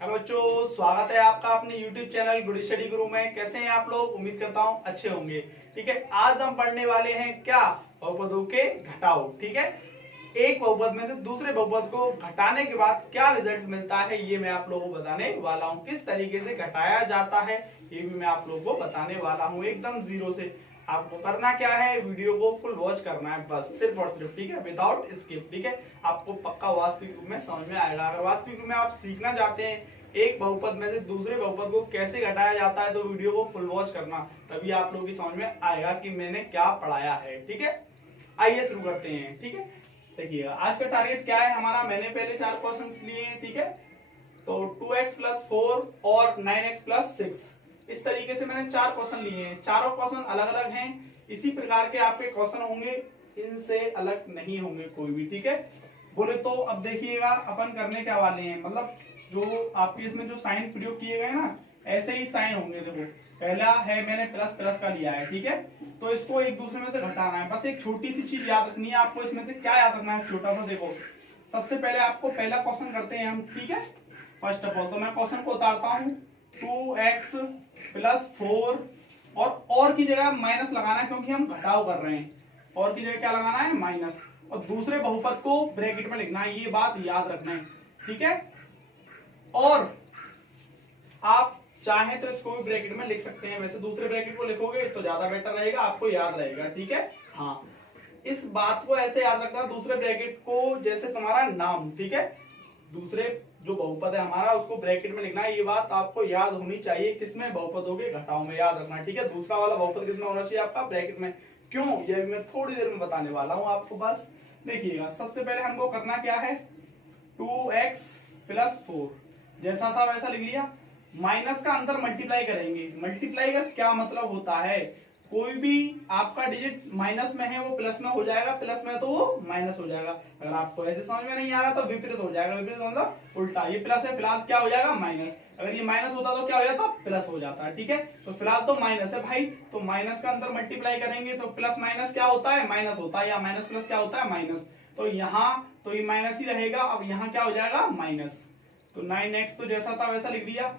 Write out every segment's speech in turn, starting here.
Hello बच्चों, स्वागत है आपका अपने YouTube चैनल गुड स्टडी गुरु में। कैसे हैं आप लोग? उम्मीद करता हूं अच्छे होंगे। ठीक है, आज हम पढ़ने वाले हैं क्या, बहुपदों के घटाव। ठीक है, एक बहुपद में से दूसरे बहुपद को घटाने के बाद क्या रिजल्ट मिलता है ये मैं आप लोगों को बताने वाला हूं। किस तरीके से घटाया जाता है ये भी मैं आप लोगों को बताने वाला हूं, एकदम जीरो से। आपको करना क्या है, वीडियो को फुल वॉच करना है, बस सिर्फ और सिर्फ। ठीक है, विदाउट स्किप। ठीक है, आपको पक्का वास्तविक रूप में समझ में आएगा। अगर वास्तविक रूप में आप सीखना चाहते हैं एक बहुपद में से दूसरे बहुपद को कैसे घटाया जाता है तो वीडियो को फुल वॉच करना, तभी आप लोगों की समझ में आएगा कि मैंने क्या पढ़ाया है। ठीक है, आइए शुरू करते हैं। ठीक है, देखिएगा आज का टारगेट क्या है हमारा। मैंने पहले 4 क्वेश्चंस लिए हैं। ठीक है, तो 2x + 4 और 9x + 6 इस तरीके से मैंने 4 क्वेश्चन लिए हैं। चारों क्वेश्चन अलग अलग हैं। इसी प्रकार के आपके क्वेश्चन होंगे, इनसे अलग नहीं होंगे कोई भी। ठीक है, बोले तो अब देखिएगा अपन करने क्या वाले हैं, मतलब जो आपके इसमें जो साइन प्रयोग किए गए ना, ऐसे ही साइन होंगे। देखो पहला है मैंने प्लस प्लस का लिया है। ठीक है, तो इसको एक दूसरे में से घटाना है। बस एक छोटी सी चीज याद रखनी है आपको। इसमें से क्या याद रखना है, छोटा सा देखो। सबसे पहले आपको पहला क्वेश्चन करते हैं हम। ठीक है, फर्स्ट ऑफ ऑल तो मैं क्वेश्चन को उतारता हूं। 2x + 4 और की जगह माइनस लगाना है क्योंकि हम घटाव कर रहे हैं। और की जगह क्या लगाना है, माइनस। और दूसरे बहुपद को ब्रैकेट में लिखना है, ये बात याद रखना है। ठीक है, और आप चाहें तो इसको भी ब्रैकेट में लिख सकते हैं। वैसे दूसरे ब्रैकेट को लिखोगे तो ज्यादा बेटर रहेगा, आपको याद रहेगा। ठीक है, हाँ, इस बात को ऐसे याद रखना, दूसरे ब्रैकेट को जैसे तुम्हारा नाम। ठीक है, दूसरे जो बहुपद है हमारा उसको ब्रैकेट में लिखना है। ये बात आपको याद होनी चाहिए, किसमें, बहुपदों के घटाव में याद रखना। ठीक है, दूसरा वाला बहुपद किसमें होना चाहिए, आपका ब्रैकेट में। क्यों, ये मैं थोड़ी देर में बताने वाला हूं आपको। बस देखिएगा, सबसे पहले हमको करना क्या है, 2x + 4 जैसा था वैसा लिख लिया। माइनस का अंदर मल्टीप्लाई करेंगे। मल्टीप्लाई का क्या मतलब होता है, कोई भी आपका डिजिट माइनस में है वो प्लस में हो जाएगा, प्लस में तो वो माइनस हो जाएगा। अगर आपको ऐसे समझ में नहीं आ रहा तो विपरीत हो जाएगा। विपरीत मतलब उल्टा। ये प्लस है, फिलहाल क्या हो जाएगा, माइनस। अगर ये माइनस होता तो क्या हो जाता, प्लस हो जाता है। ठीक है, तो फिलहाल तो माइनस है भाई, तो माइनस का अंदर मल्टीप्लाई करेंगे तो प्लस माइनस क्या होता है, माइनस होता है, या माइनस प्लस क्या होता है, माइनस। तो यहाँ तो ये माइनस ही रहेगा। अब यहाँ क्या हो जाएगा, माइनस। तो 9x तो जैसा था वैसा लिख दिया।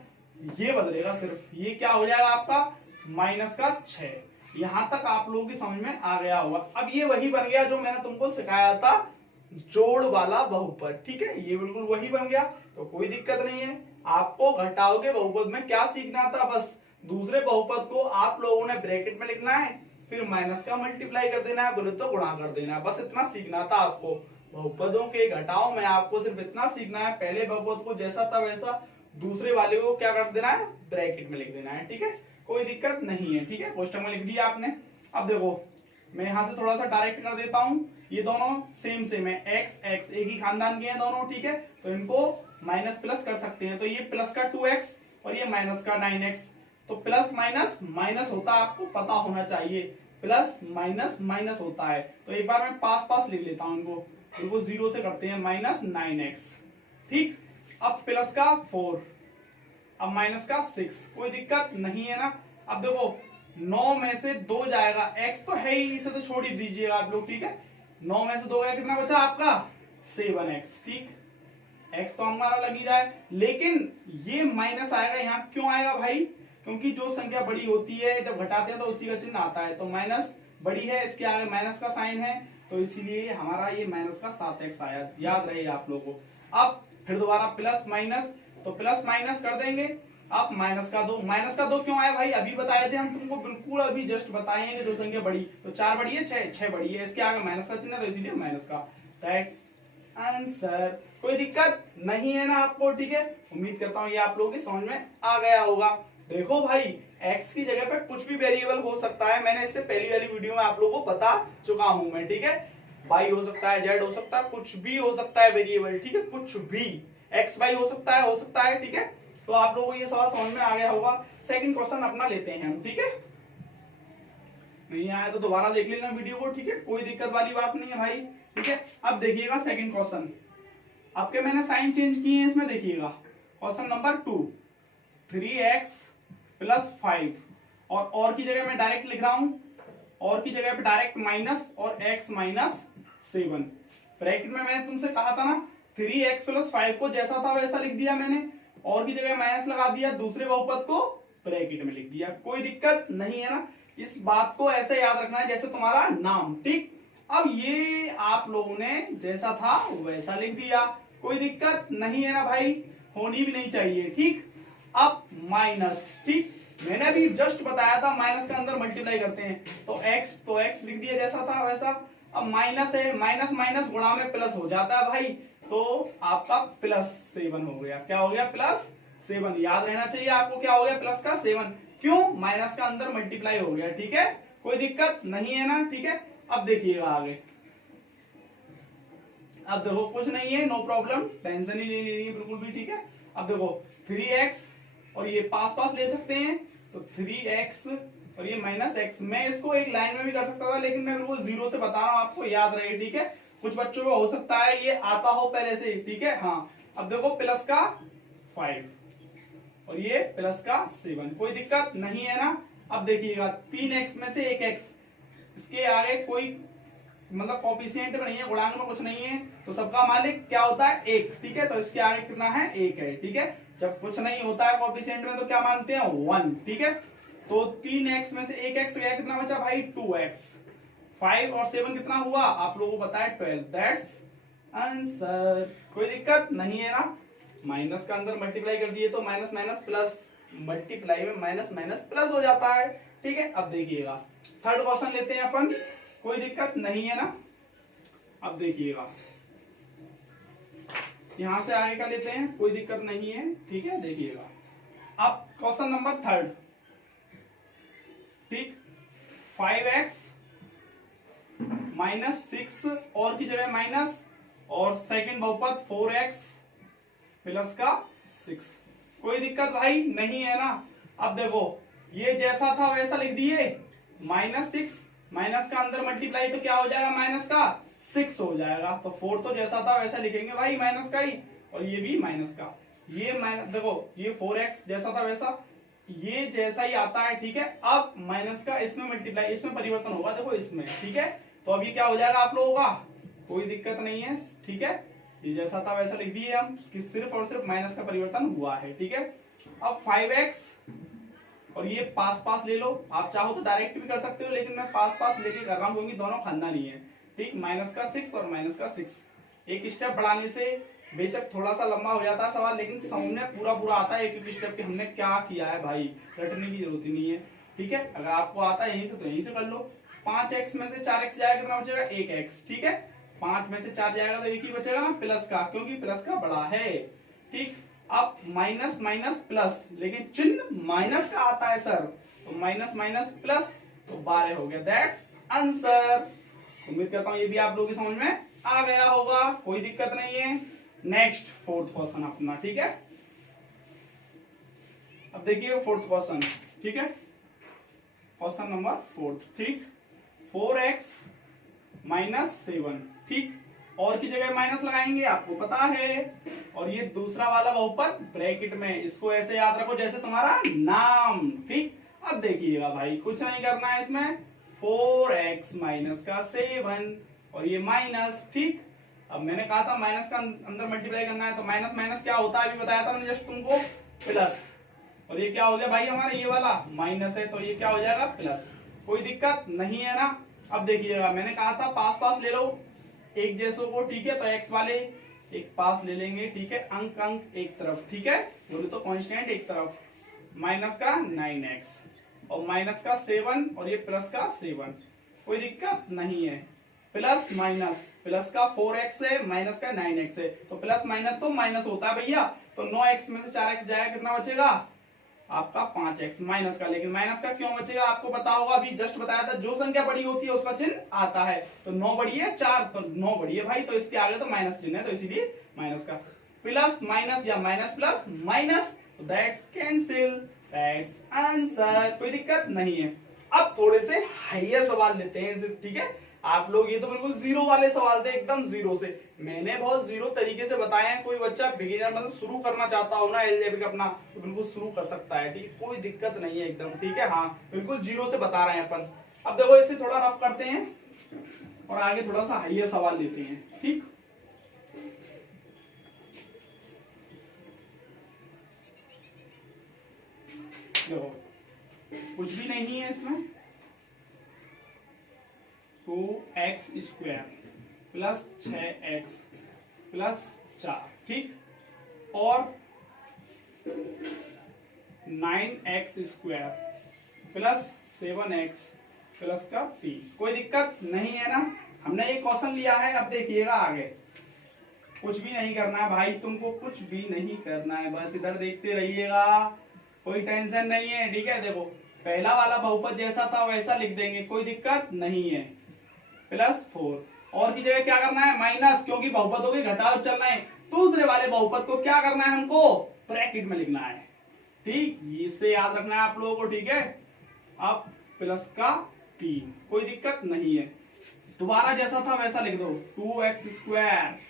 ये बदलेगा सिर्फ, ये क्या हो जाएगा आपका, -6। यहां तक आप लोगों की समझ में आ गया होगा। अब ये वही बन गया जो मैंने तुमको सिखाया था, जोड़ वाला बहुपद। ठीक है, ये बिल्कुल वही बन गया, तो कोई दिक्कत नहीं है। आपको घटाव के बहुपद में क्या सीखना था, बस दूसरे बहुपद को आप लोगों ने ब्रैकेट में लिखना है, फिर माइनस का मल्टीप्लाई कर देना है, बोले तो गुणा कर देना है। बस इतना सीखना था आपको। बहुपदों के घटाव में आपको सिर्फ इतना सीखना है, पहले बहुपद को जैसा था वैसा दूसरे वाले को क्या कर देना है, ब्रैकेट में लिख देना है। ठीक है, कोई दिक्कत नहीं है। ठीक है, क्वेश्चन में लिख दिया आपने। अब देखो मैं यहां से थोड़ा सा डायरेक्ट कर देता हूं। ये दोनों सेम सेम है, एक्स एक्स एक ही खानदान के हैं दोनों। ठीक है, तो इनको माइनस प्लस कर सकते हैं। तो ये प्लस का 2x और ये माइनस का 9x। तो प्लस माइनस माइनस होता है, आपको पता होना चाहिए। प्लस माइनस माइनस होता है। तो एक बार मैं पास पास लिख लेता हूं इनको। इनको 0 से करते हैं, -9x। ठीक, अब प्लस का 4, अब माइनस का 6, कोई दिक्कत नहीं है ना। अब देखो 9 में से 2 जाएगा, x तो है ही, इसे तो छोड़ ही दीजिएगा आप लोग। ठीक है, 9 में से 2 गया, कितना बचा आपका, 7x। ठीक, x तो हमारा लग ही रहा है, लेकिन ये माइनस आएगा यहाँ। क्यों आएगा भाई, क्योंकि जो संख्या बड़ी होती है जब घटाते हैं तो उसी का चिन्ह आता है। तो माइनस बड़ी है, इसके आगे माइनस का साइन है, तो इसीलिए हमारा ये माइनस का 7x आया। याद रहे आप लोगों को। अब फिर दोबारा प्लस माइनस, तो प्लस माइनस कर देंगे। अब माइनस का 2, माइनस का 2 क्यों आया भाई, अभी बताए थे हम तुमको, बिल्कुल अभी जस्ट बताए हैं। जो संख्या बड़ी, तो 4 बड़ी है, 6 बड़ी है, इसके आगे माइनस का चिन्ह, तो इसीलिए माइनस का। That's answer. कोई दिक्कत नहीं है ना आपको। ठीक है, उम्मीद करता हूं ये आप लोगों की समझ में आ गया होगा। देखो भाई, x की जगह पे कुछ भी वेरिएबल हो सकता है। मैंने इससे पहली वाली वीडियो में आप लोगों को बता चुका हूं मैं। ठीक है, y हो सकता है, z हो सकता है, कुछ भी हो सकता है वेरिएबल। ठीक है, कुछ भी, x y हो सकता है, हो सकता है। ठीक है, तो आप लोगों को ये सवाल समझ में आ गया होगा। सेकंड क्वेश्चन अपना लेते हैं हम। ठीक है, नहीं आया तो दोबारा देख लेना वीडियो को। ठीक है, कोई दिक्कत वाली बात नहीं है भाई। ठीक है, अब देखिएगा सेकंड क्वेश्चन। आपके मैंने साइन चेंज किए हैं इसमें, देखिएगा क्वेश्चन नंबर 2, 3x + 5 और की जगह मैं डायरेक्ट लिख रहा हूं, और की जगह पे डायरेक्ट माइनस और x - 7। ब्रैकेट में मैंने तुमसे कहा था ना, 3x + 5 को जैसा था वैसा लिख दिया मैंने। और की जगह माइनस लगा दिया, दूसरे बहुपद को ब्रैकेट में लिख दिया, कोई दिक्कत नहीं है ना। इस बात को ऐसे याद रखना है जैसे तुम्हारा नाम, ठीक। अब ये आप लोगों ने जैसा था वैसा लिख दिया, कोई दिक्कत नहीं है ना भाई, होनी भी नहीं चाहिए, ठीक। अब माइनस, ठीक, मैंने अभी जस्ट बताया था माइनस का अंदर मल्टीप्लाई करते हैं, तो x लिख दिया जैसा था वैसा। अब माइनस है, माइनस माइनस गुणा में प्लस हो जाता है भाई, तो आपका +7 हो गया। क्या हो गया? +7। याद रहना चाहिए आपको, क्या हो गया? प्लस का 7। क्यों? माइनस का अंदर मल्टीप्लाई हो गया, ठीक है, कोई दिक्कत नहीं है ना, ठीक है। अब देखिएगा आगे, अब देखो कुछ नहीं है, नो प्रॉब्लम, टेंशन ही नहीं लेनी है बिल्कुल भी, ठीक है। अब देखो 3x और ये पास पास ले सकते हैं, तो 3x और ये -x, मैं इसको एक लाइन में भी कर सकता था, लेकिन मैं बिल्कुल जीरो से बता रहा हूं, आपको याद रहे, ठीक है। कुछ बच्चों को हो सकता है ये आता हो पहले से, ठीक है। हाँ, अब देखो प्लस का 5 और ये प्लस का 7, कोई दिक्कत नहीं है ना। अब देखिएगा 3x में से 1x, इसके आगे कोई मतलब कोफिशिएंट में नहीं है, गुणांक में कुछ नहीं है, तो सबका मालिक क्या होता है? 1, ठीक है। तो इसके आगे कितना है? 1 है, ठीक है। जब कुछ नहीं होता है कोफिशिएंट में तो क्या मानते हैं? 1, ठीक है। तो 3x में से 1x गया, कितना बचा भाई? 2x। 5 और 7 कितना हुआ? आप लोगों को पता है 12, दैट्स आंसर, कोई दिक्कत नहीं है ना। माइनस का अंदर मल्टीप्लाई कर दिए तो माइनस माइनस प्लस, मल्टीप्लाई में माइनस माइनस प्लस हो जाता है, ठीक है। अब देखिएगा थर्ड क्वेश्चन लेते हैं अपन, कोई दिक्कत नहीं है ना। अब देखिएगा यहां से आगे का लेते हैं, कोई दिक्कत नहीं है, ठीक है। देखिएगा अब क्वेश्चन नंबर थर्ड, ठीक, 5x -6 और की जगह माइनस, और सेकंड बहुपद 4x प्लस का 6, कोई दिक्कत भाई नहीं है ना। अब देखो ये जैसा था वैसा लिख दिए, -6 माइनस का अंदर मल्टीप्लाई तो क्या हो जाएगा? माइनस का 6 हो जाएगा, तो 4 तो जैसा था वैसा लिखेंगे भाई, माइनस का ही, और ये भी माइनस का, ये माइनस, देखो ये 4x जैसा था वैसा, ये जैसा ही आता है, ठीक है। अब माइनस का इसमें मल्टीप्लाई, इसमें परिवर्तन होगा, देखो इसमें, ठीक है। तो अब ये क्या हो जाएगा आप लोगों का? कोई दिक्कत नहीं है, ठीक है। ये जैसा था वैसा लिख दिए हम, कि सिर्फ और सिर्फ माइनस का परिवर्तन हुआ है, ठीक है। अब 5x और ये पास पास ले लो, आप चाहो तो डायरेक्ट भी कर सकते हो, लेकिन मैं पास पास लेके कर रहा हूं क्योंकि दोनों खानदानी है, ठीक। माइनस का 6 और माइनस का 6, एक स्टेप बढ़ाने से बेशक थोड़ा सा लंबा हो जाता है सवाल, लेकिन सामने पूरा पूरा आता है एक एक स्टेप के, हमने क्या किया है भाई, रटने की जरूरत ही नहीं है, ठीक है। अगर आपको आता है यहीं से तो यहीं से कर लो। 5x में से 4x जाएगा, कितना बचेगा? 1x, ठीक है। 5 में से 4 जाएगा तो एक ही बचेगा ना, प्लस का, क्योंकि प्लस का बड़ा है, ठीक। अब माइनस माइनस प्लस, लेकिन चिन्ह माइनस का आता है सर, तो माइनस माइनस प्लस, तो 12 हो गया, दैट्स आंसर। उम्मीद करता हूं ये भी आप लोगों की समझ में आ गया होगा, कोई दिक्कत नहीं है। नेक्स्ट फोर्थ क्वेश्चन अपना, ठीक है। अब देखिए फोर्थ क्वेश्चन, ठीक है, क्वेश्चन नंबर 4, ठीक। 4x -7, ठीक, और की जगह माइनस लगाएंगे, आपको पता है, और ये दूसरा वाला बहुपद ब्रैकेट में, इसको ऐसे याद रखो जैसे तुम्हारा नाम, ठीक। अब देखिएगा भाई कुछ नहीं करना है इसमें, 4x माइनस का 7 और ये माइनस, ठीक। अब मैंने कहा था माइनस का अंदर मल्टीप्लाई करना है, तो माइनस माइनस क्या होता है अभी बताया था मैंने जस्ट तुमको, प्लस, और ये क्या हो गया भाई हमारा, ये वाला माइनस है तो ये क्या हो जाएगा? प्लस, कोई दिक्कत नहीं है ना। अब देखिएगा मैंने कहा था पास पास ले लो एक जैसों को, ठीक है, तो x वाले एक पास ले लेंगे, ठीक है, अंक अंक एक तरफ, ठीक है, बोले तो कांस्टेंट एक तरफ, माइनस का 9x और माइनस का 7 और ये प्लस का 7, कोई दिक्कत नहीं है। प्लस माइनस, प्लस का 4x है, माइनस का 9x है, तो प्लस माइनस तो माइनस होता है भैया, तो 9x में से 4x जाएगा, कितना बचेगा आपका? 5x माइनस का, लेकिन माइनस का क्यों बचेगा आपको पता होगा, अभी जस्ट बताया था, जो संख्या बड़ी होती है उसका चिन्ह आता है, तो 9 बड़ी है 4, तो 9 बड़ी है भाई, तो इसके आगे तो माइनस चिन्ह है, तो इसीलिए माइनस का। प्लस माइनस या minus plus minus, that's cancel, that's answer, कोई दिक्कत नहीं है। अब थोड़े से हाइयर सवाल लेते हैं, ठीक है। आप लोग ये तो बिल्कुल जीरो वाले सवाल थे, एकदम जीरो से, मैंने बहुत जीरो तरीके से बताए हैं, कोई बच्चा बिगिनर मतलब शुरू करना चाहता हो ना अलजेब्रिक अपना, तो बिल्कुल शुरू कर सकता है, ठीक, कोई दिक्कत नहीं है एकदम, ठीक है। हाँ बिल्कुल जीरो से बता रहे हैं अपन। अब देखो इसे थोड़ा रफ करते हैं और आगे थोड़ा सा हाइयर सवाल लेते हैं, ठीक। देखो कुछ भी नहीं है इसमें, 2x square plus 6x plus 4, ठीक, और 9x square plus 7x plus का 3। कोई दिक्कत नहीं है ना। हमने ये क्वेश्चन लिया है, अब देखिएगा आगे कुछ भी नहीं करना है भाई, तुमको कुछ भी नहीं करना है, बस इधर देखते रहिएगा, कोई टेंशन नहीं है, ठीक है। देखो पहला वाला बहुपद जैसा था वैसा लिख देंगे, कोई दिक्कत नहीं है, प्लस 4, और की जगह क्या करना है माइनस, क्योंकि बहुपदों के घटाव चलना है। दूसरे वाले बहुपद को क्या करना है हमको ब्रैकेट में लिखना है, ठीक, इससे याद रखना है आप लोगों को, ठीक है। अब प्लस का 3, कोई दिक्कत नहीं है, दोबारा जैसा था वैसा लिख दो, 2x स्क्वायर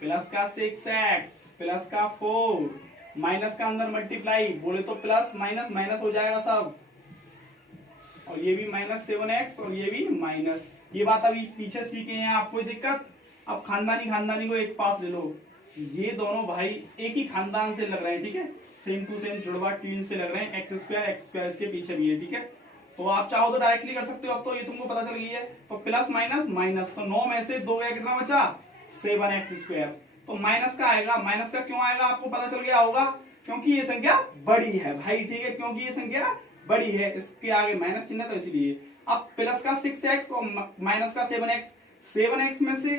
प्लस का 6x प्लस का 4, माइनस का अंदर मल्टीप्लाई, बोले तो प्लस माइनस माइनस हो जाएगा सब, और ये भी माइनस 7x और ये भी माइनस। ये बात अभी पीछे सीखे हैं आप, कोई दिक्कत। अब खानदानी को एक पास ले लो, ये दोनों भाई एक ही खानदान से लग रहे हैं, ठीक है, सेम टू सेम जुड़वा ट्विन से लग रहे हैं, एक्स स्क्वायर इसके पीछे भी है, ठीक है। तो आप चाहो तो डायरेक्टली कर सकते हो, अब तो ये तुमको पता चल गई है। तो प्लस माइनस माइनस, तो 9 में से 2 गया, कितना बचा 7x स्क्वायर, तो माइनस का आएगा। माइनस का क्यों आएगा आपको पता चल गया होगा, क्योंकि ये संख्या बड़ी है भाई, ठीक है, क्योंकि ये संख्या बड़ी है, इसके आगे माइनस चिन्ह तो इसीलिए। अब प्लस का 6x और माइनस का 7x में से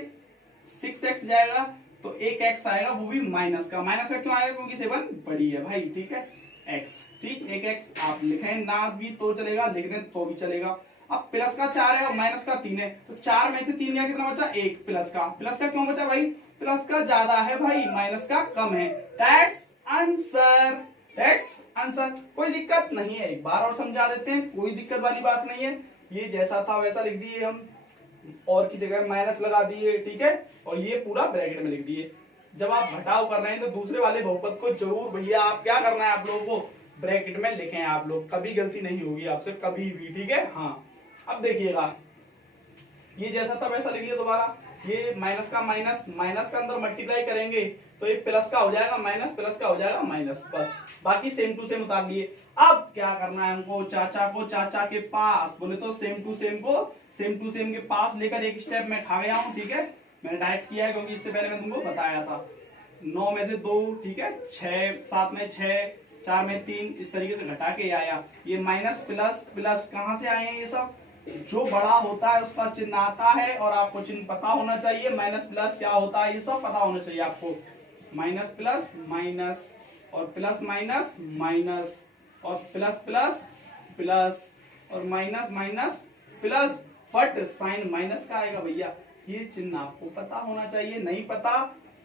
6x जाएगा तो एक x आएगा, वो भी माइनस का क्यों आएगा, क्योंकि 7 बड़ी है भाई, ठीक है, x, ठीक, एक x आप लिखें ना भी तो चलेगा, लिख दें तो भी चलेगा। अब प्लस का 4 है और माइनस का 3 है, तो 4 में से 3 गया, कितना बचा 1, प्लस का क्यों बचा भाई, प्लस का ज्यादा है भाई, माइनस का कम है, दैट्स आंसर, कोई दिक्कत नहीं है। एक बार और समझा देते हैं, कोई दिक्कत वाली बात नहीं है, ये जैसा था वैसा लिख दिए हम, और की जगह माइनस लगा दिए, ठीक है, और ये पूरा ब्रैकेट में लिख दिए। जब आप घटाव कर रहे हैं तो दूसरे वाले बहुपद को जरूर भैया आप क्या करना है, आप लोगों को ब्रैकेट में लिखें, आप लोग कभी गलती नहीं होगी आपसे कभी भी, ठीक है। हाँ अब देखिएगा, ये जैसा था वैसा लिख लिया दोबारा, ये माइनस का अंदर मल्टीप्लाई करेंगे तो ये प्लस का हो जाएगा माइनस, प्लस का हो जाएगा माइनस, बस बाकी सेम टू सेम उतार लिए। अब क्या करना है हमको, चाचा के पास, बोले तो सेम टू सेम के पास लेकर एक स्टेप में खा गया हूँ, ठीक है, मैंने डायरेक्ट किया है क्योंकि इससे पहले मैं तुमको बताया था। 9 में से 2, ठीक है, 6, 7 में 6, 4 में 3, इस तरीके से घटा के आया। ये माइनस प्लस कहाँ से आए हैं, ये सब जो बड़ा होता है उसका चिन्ह आता है, और आपको चिन्ह पता होना चाहिए, माइनस प्लस क्या होता है ये सब पता होना चाहिए आपको। माइनस प्लस माइनस, और प्लस माइनस माइनस, और प्लस प्लस प्लस, और minus minus plus, but sign minus का आएगा भैया, ये चिन्ह आपको पता होना चाहिए। नहीं पता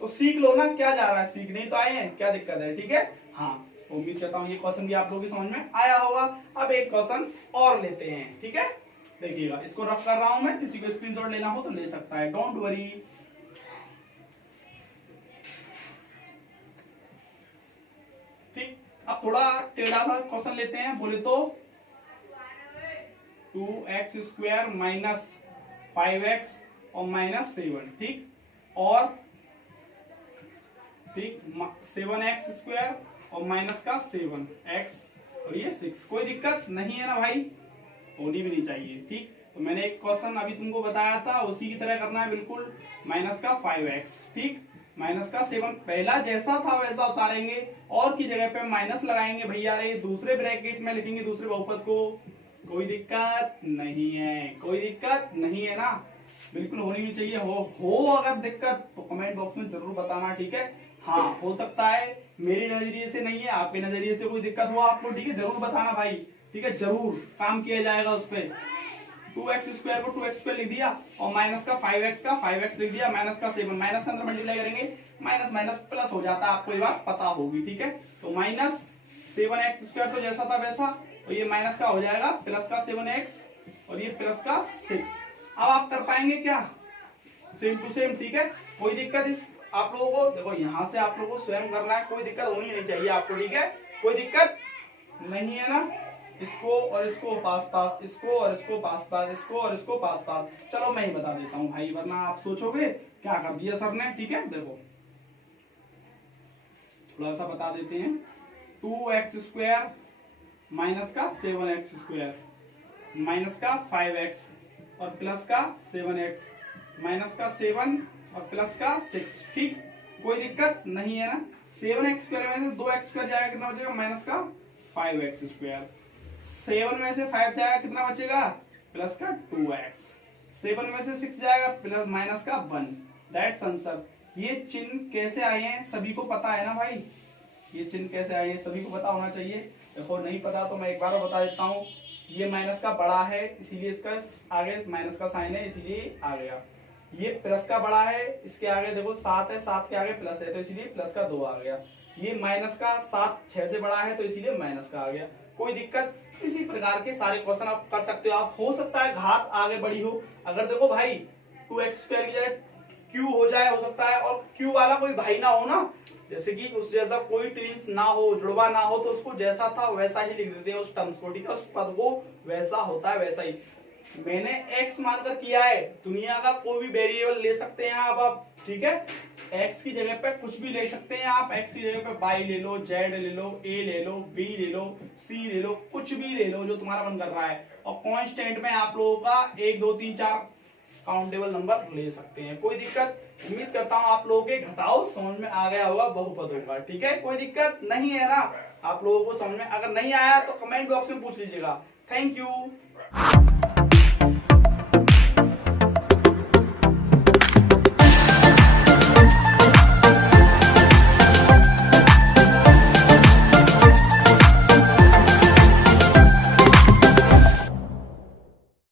तो सीख लो ना, क्या जा रहा है, सीखने ही तो आए हैं, क्या दिक्कत है, ठीक है। हाँ उम्मीद करता हूँ ये क्वेश्चन भी आप लोगों की समझ में आया होगा। अब एक क्वेश्चन और लेते हैं, ठीक है, देखिएगा, इसको रफ कर रहा हूं मैं, किसी को स्क्रीनशॉट लेना हो तो ले सकता है, डोंट वरी। ठीक, अब थोड़ा टेढ़ा सा क्वेश्चन लेते हैं, बोले तो 2x स्क्वायर माइनस 5x और माइनस 7, ठीक, और ठीक 7x स्क्वायर और माइनस का 7x और ये 6, कोई दिक्कत नहीं है ना भाई, होनी भी नहीं चाहिए, ठीक। तो मैंने एक क्वेश्चन अभी तुमको बताया था, उसी की तरह करना है बिल्कुल, माइनस का 5x, ठीक, माइनस का 7, पहला जैसा था वैसा उतारेंगे, और की जगह पे माइनस लगाएंगे भैया, रे दूसरे ब्रैकेट में लिखेंगे दूसरे बहुपद को, कोई दिक्कत नहीं है, कोई दिक्कत नहीं है ना, बिल्कुल होनी भी चाहिए। हो अगर दिक्कत तो कमेंट बॉक्स में जरूर बताना, ठीक है। हाँ हो सकता है मेरे नजरिए से नहीं है, आपके नजरिए से कोई दिक्कत हो आपको, ठीक है, जरूर बताना भाई, ठीक है, जरूर काम किया जाएगा उस पर। 2x स्क्वायर को 2x स्क्वायर लिख दिया, और माइनस का 5x लिख दिया, माइनस का 7, माइनस का अंदर मल्टीप्लाई करेंगे, माइनस माइनस प्लस हो जाता है, आपको ये बात पता होगी, ठीक है। तो माइनस 7x स्क्वायर तो जैसा था वैसा, तो ये माइनस का हो जाएगा प्लस का 7x, और ये प्लस का 6। अब आप कर पाएंगे क्या, सेम टू सेम, ठीक है, कोई दिक्कत इस आप लोगों को, देखो यहाँ से आप लोगों को स्वयं करना है, कोई दिक्कत होनी नहीं चाहिए आपको, ठीक है, कोई दिक्कत नहीं है ना। इसको और इसको पास पास, इसको और इसको पास पास, इसको और इसको पास पास, चलो मैं ही बता देता हूँ भाई, वरना आप सोचोगे क्या कर दिया सर ने, ठीक है। देखो थोड़ा सा बता देते हैं, 2x स्क्वायर माइनस का 7x² माइनस का 5x और प्लस का 7x माइनस का 7 और प्लस का 6। ठीक, कोई दिक्कत नहीं है ना। 7x² में से 2x² जाएगा, कितना बचेगा? माइनस का 5x²। 7 में से 5 जाएगा, कितना बचेगा? प्लस का 2x। 7 में से 6 जाएगा, प्लस माइनस का 1। That's answer. ये चिन्ह कैसे आए हैं सभी को पता है ना भाई? ये चिन्ह कैसे आए हैं सभी को पता होना चाहिए। देखो नहीं पता तो मैं एक बार बता देता हूँ। ये माइनस का बड़ा है इसीलिए इसका आगे माइनस का साइन है, इसीलिए आ गया। ये प्लस का बड़ा है, इसके आगे देखो 7 है, 7 के आगे प्लस है तो इसीलिए प्लस का 2 आ गया। ये माइनस का 7 6 से बड़ा है तो इसीलिए माइनस का आ गया। कोई दिक्कत? इसी प्रकार के सारे क्वेश्चन आप कर सकते हो। आप हो सकता है घात आगे बढ़ी हो, अगर देखो भाई 2x² की जगह q हो जाए, हो सकता है, और q वाला कोई भाई ना हो ना, जैसे कि उस जैसा कोई ट्विंस ना हो, जुड़वा ना हो, तो उसको जैसा था वैसा ही लिख देते हैं उस टर्म्स को। ठीक है, उस पद को वैसा होता है वैसा ही। मैंने x मानकर किया है, दुनिया का कोई भी वेरिएबल ले सकते हैं आप। ठीक है, x की जगह पे कुछ भी ले सकते हैं आप। x की जगह पे y ले लो, z ले लो, a ले लो, b ले लो, c ले लो, कुछ भी ले लो जो तुम्हारा मन कर रहा है। और कांस्टेंट में आप लोगों का 1 2 3 4 काउंटेबल नंबर ले सकते हैं। कोई दिक्कत? उम्मीद करता हूँ आप लोगों के घटाओ समझ में आ गया होगा बहुपदों का। ठीक है, कोई दिक्कत नहीं है ना आप लोगों को समझ में? अगर नहीं आया तो कमेंट बॉक्स में पूछ लीजिएगा। Thank you.